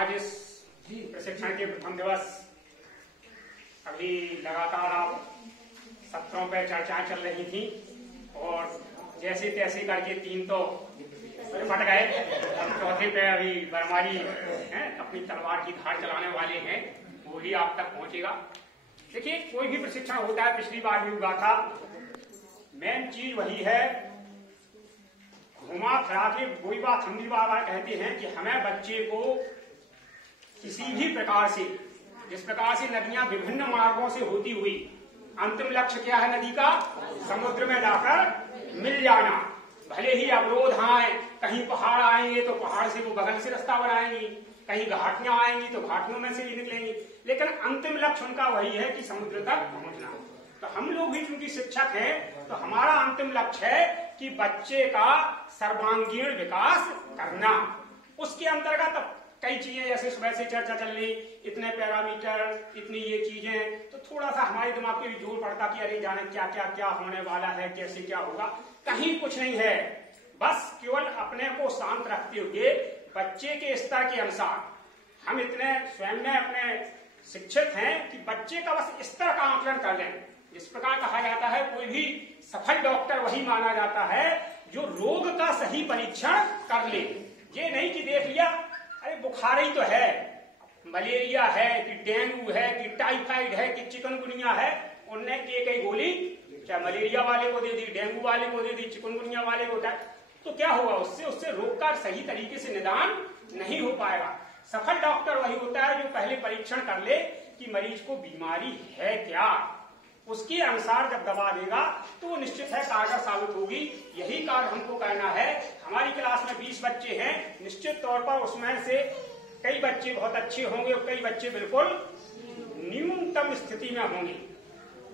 आज इस प्रशिक्षण के प्रथम दिवस अभी लगातार आप सत्रों पर चर्चाएं चल रही थी और जैसे तैसे करके 3 तो फट गए। चौथे पे अभी बरमारी अपनी तलवार की धार चलाने वाले हैं, वो ही आप तक पहुंचेगा। देखिए, कोई भी प्रशिक्षण होता है, पिछली बार भी हुआ था, मेन चीज वही है, घुमा फिरा के वही बात हम भी बार बार कहते हैं कि हमें बच्चे को किसी भी प्रकार से, जिस प्रकार से नदियां विभिन्न मार्गों से होती हुई, अंतिम लक्ष्य क्या है नदी का? समुद्र में जाकर मिल जाना। भले ही अवरोध आए, कहीं पहाड़ आएंगे तो पहाड़ से वो बगल से रास्ता बनाएंगी, कहीं घाटियां आएंगी तो घाटियों में से भी निकलेंगी, लेकिन अंतिम लक्ष्य उनका वही है कि समुद्र तक पहुंचना। तो हम लोग भी चूंकि शिक्षक हैं, तो हमारा अंतिम लक्ष्य है कि बच्चे का सर्वांगीण विकास करना। उसके अंतर्गत कई चीजें, जैसे सुबह से चर्चा चल रही, इतने पैरामीटर, इतनी ये चीजें, तो थोड़ा सा हमारे दिमाग पे भी जोर पड़ता कि अरे जाने क्या क्या क्या होने वाला है, कैसे क्या होगा। कहीं कुछ नहीं है, बस केवल अपने को शांत रखते हुए बच्चे के स्तर के अनुसार हम इतने स्वयं में अपने शिक्षित हैं कि बच्चे का बस स्तर का आकलन कर लें। जिस प्रकार कहा जाता है, कोई भी सफल डॉक्टर वही माना जाता है जो रोग का सही परीक्षण कर ले। ये नहीं कि देख लिया अरे बुखार ही तो है, मलेरिया है कि डेंगू है कि टाइफाइड है कि चिकनगुनिया है, उनने एक गोली चाहे मलेरिया वाले को दे दी, डेंगू वाले को दे दी, चिकनगुनिया वाले को, तो क्या होगा? उससे रोग का सही तरीके से निदान नहीं हो पाएगा। सफल डॉक्टर वही होता है जो पहले परीक्षण कर ले कि मरीज को बीमारी है क्या, उसके अनुसार जब दवा देगा तो वो निश्चित है कारगर साबित होगी। यही कार्य हमको करना है। हमारी क्लास में 20 बच्चे हैं, निश्चित तौर पर उसमें से कई बच्चे बहुत अच्छे होंगे और कई बच्चे बिल्कुल न्यूनतम स्थिति में होंगे।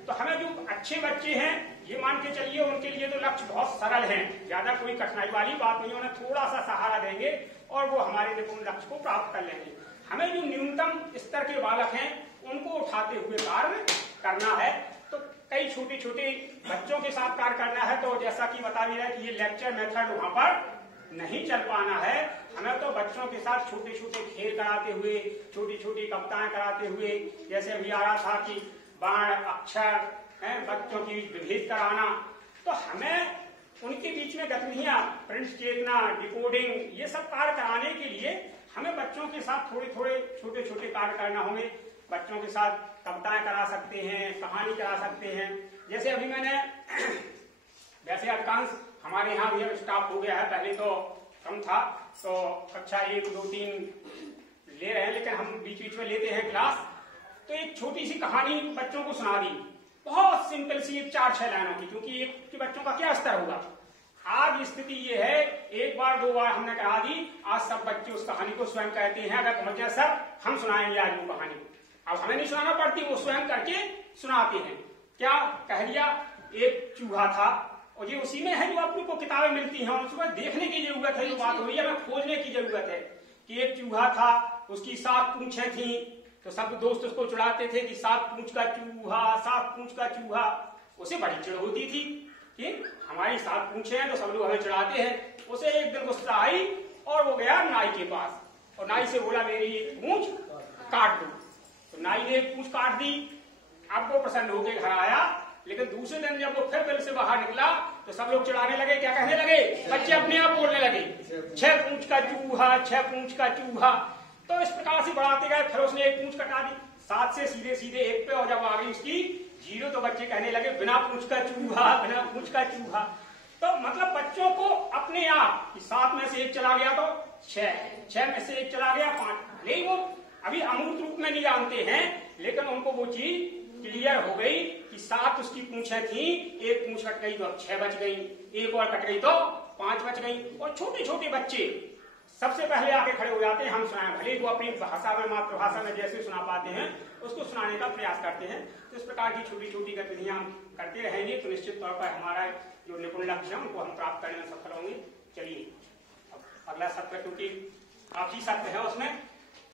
तो हमें जो अच्छे बच्चे हैं, ये मान के चलिए उनके लिए तो लक्ष्य बहुत सरल है, ज्यादा कोई कठिनाई वाली बात नहीं, उन्हें थोड़ा सा सहारा देंगे और वो हमारे निपुण लक्ष्य को प्राप्त कर लेंगे। हमें जो न्यूनतम स्तर के बालक हैं उनको उठाते हुए कार्य करना है। तो कई छोटे छोटे बच्चों के साथ कार्य करना है। तो जैसा कि बता दिया है कि ये लेक्चर मेथड वहां पर नहीं चल पाना है, हमें तो बच्चों के साथ छोटे छोटे खेल कराते हुए, छोटी छोटी कविताएं कराते हुए, जैसे अभी आ रहा था कि बाण अक्षर बच्चों की विभेद कराना, तो हमें उनके बीच में गतिविधियां, प्रिंट चेतना, डिकोडिंग, ये सब कार्य कराने के लिए हमें बच्चों के साथ थोड़े थोड़े छोटे छोटे कार्य करना होंगे। बच्चों के साथ कविताएं करा सकते हैं, कहानी करा सकते हैं। जैसे अभी मैंने वैसे अधिकांश हमारे यहाँ भी अब स्टाफ हो गया है, पहले तो कम था, तो कक्षा 1, 2, 3 ले रहे हैं, लेकिन हम बीच बीच में लेते हैं क्लास। तो एक छोटी सी कहानी बच्चों को सुना दी, बहुत सिंपल सी, 4-6 लाइनों की, क्योंकि एक कि बच्चों का क्या स्तर होगा। आज स्थिति ये है, 1 बार 2 बार हमने कहा दी, आज सब बच्चे उस कहानी को स्वयं कहते हैं, अगर पहुंच जाए सर हम सुनाएंगे आज वो कहानी। अब हमें नहीं सुनाना पड़ती, वो स्वयं करके सुनाते हैं। क्या कह दिया? एक चूहा था, और ये उसी में है जो अपने को किताबें मिलती हैं, उसको देखने की जरूरत है, जो बात हो रही है हमें खोजने की जरूरत है। कि एक चूहा था, उसकी 7 पूंछें थी, तो सब दोस्त उसको चिढ़ाते थे कि 7 पूंछ का चूहा, 7 पूंछ का चूहा। उसे बड़ी चिढ़ होती थी कि हमारी 7 पूंछें हैं तो सब लोग हमें चिढ़ाते हैं। उसे एक दिन गुस्सा आई और वो गया नाई के पास, और नाई से बोला मेरी एक पूंछ काट दो। तो नाई ने एक पूंछ काट दी। अब वो प्रसन्न होकर घर आया, लेकिन दूसरे दिन जब वो फिर बिल से बाहर निकला तो सब लोग चिढ़ाने लगे। क्या कहने लगे? बच्चे अपने आप बोलने लगे, 6 पूंछ का चूहा, 6 पूंछ का चूहा। तो इस प्रकार से बढ़ाते गए, फिर उसने एक पूंछ कटा दी, 7 से सीधे सीधे 1 पे, और जब आ गई उसकी 0 तो बच्चे कहने लगे बिना पूंछ का चूहा, बिना पूंछ का चूहा। तो मतलब बच्चों को अपने आप 7 में से 1 चला गया तो 6, 6 में से 1 चला गया 5। भले वो अभी अमूर्त रूप में नहीं जानते हैं, लेकिन उनको वो चीज क्लियर हो गई कि 7 उसकी पूंछें थी, 1 पूंछ कट गई तो अब 6 बच गई, 1 और कट गई तो 5 बच गई। और छोटे छोटे बच्चे सबसे पहले आके खड़े हो जाते हैं, हम सुनाएं। भले वो अपनी भाषा में, मातृभाषा में जैसे सुना पाते हैं उसको सुनाने का प्रयास करते हैं। तो इस प्रकार की छोटी छोटी गतिविधियां हम करते रहेंगे तो निश्चित तौर पर हमारा जो निपुण लक्ष्य है उनको हम प्राप्त करने में सफल होंगे। चलिए अगला सत्र, क्योंकि काफी सत्र है उसमें,